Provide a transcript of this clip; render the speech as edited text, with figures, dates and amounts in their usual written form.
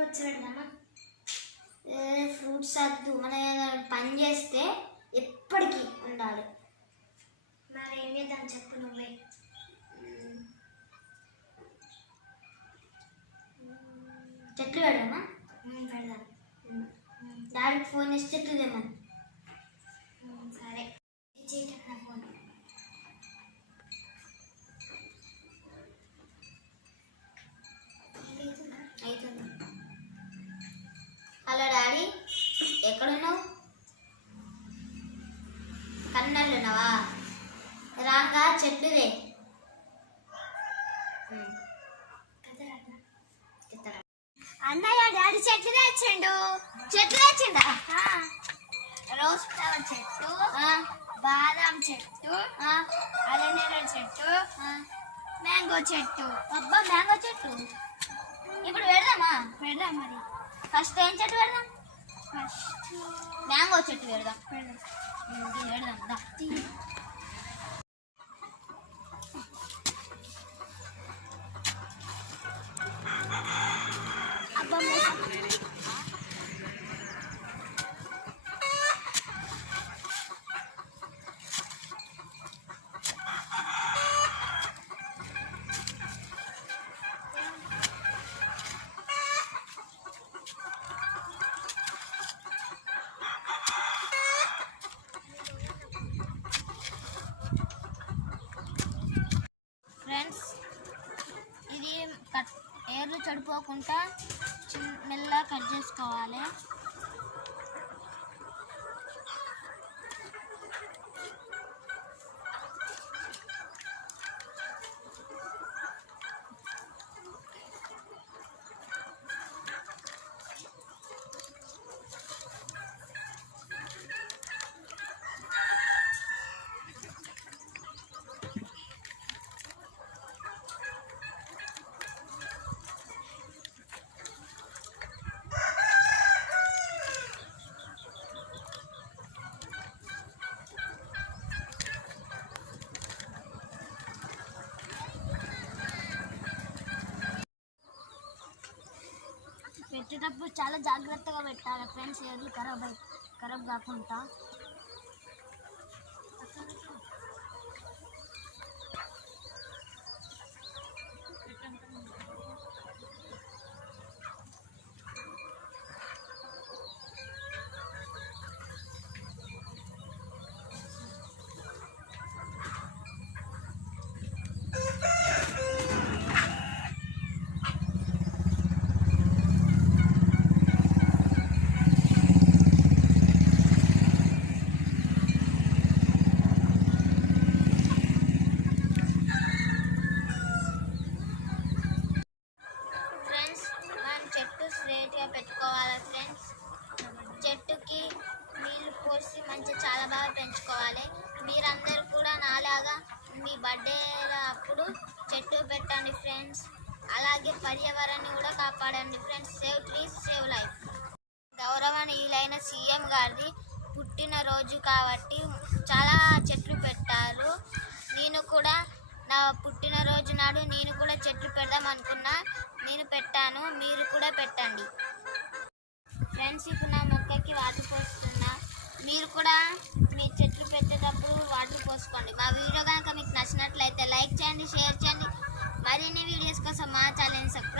Fruits పెడదామా? Fruits వద్దు, మనం పని చేస్తే ఎప్పటికీ ఉండాలి. మరి ఏం చేద్దాం చెప్పు నువ్వే. చెట్లు పెడదామా? పెడదాం. డాడీకి ఫోన్ చేసి చెట్లు తెమ్మని. సరే నా ఫోన్. అవుతుంది. హలో డాడీ, ఎక్కడున్నావు? కన్నడలు ఉన్నావా? రాగా చెట్లుదే. అన్నయ్య డాడీ చెట్లు తెచ్చిండు. చెట్లు తెచ్చిండా? రోజ్ ఫ్లవర్ చెట్టు, బాదం చెట్టు, అలనేరల చెట్టు, మ్యాంగో చెట్టు. అబ్బా మ్యాంగో చెట్టు ఇప్పుడు పెడదామా? పెడదాం. మరి ఫస్ట్ ఏం చెట్టు పెడదాం? ఫస్ట్ మ్యాంగో చెట్టు పెడదాం. పెడదాం. పెడదాం దా. ఫ్రెండ్స్, ఇది ఏర్లు చెడిపోకుండా మెల్లగా కట్ చేసుకోవాలి. పెట్టేటప్పుడు చాలా జాగ్రత్తగా పెట్టాలి ఫ్రెండ్స్, ఏర్లు ఖరాబ్ కాకుండా. స్ట్రైట్గా పెట్టుకోవాలి ఫ్రెండ్స్. చెట్టుకి నీళ్ళు పోసి మంచిగా చాలా బాగా పెంచుకోవాలి. మీరందరూ కూడా నాలాగా మీ బర్త్డే అప్పుడు చెట్టు పెట్టండి ఫ్రెండ్స్. అలాగే పర్యావరణాన్ని కూడా కాపాడండి friends. Save trees save life. గౌరవనీయులైన సీఎం గారిది పుట్టినరోజు కాబట్టి చాలా చెట్లు పెట్టారు. నేను కూడా నా పుట్టినరోజు నాడు నేను కూడా చెట్లు పెడదాం అనుకున్నా. నేను పెట్టాను, మీరు కూడా పెట్టండి ఫ్రెండ్స్. ఇప్పుడు నా మొక్కకి వాటర్ పోస్తున్నా. మీరు కూడా మీ చెట్లు పెట్టేటప్పుడు వాటర్ పోసుకోండి. మా వీడియో కనుక మీకు నచ్చినట్లయితే లైక్ చేయండి, షేర్ చేయండి. మరిన్ని వీడియోస్ కోసం మా ఛానల్ని సబ్స్క్రైబ్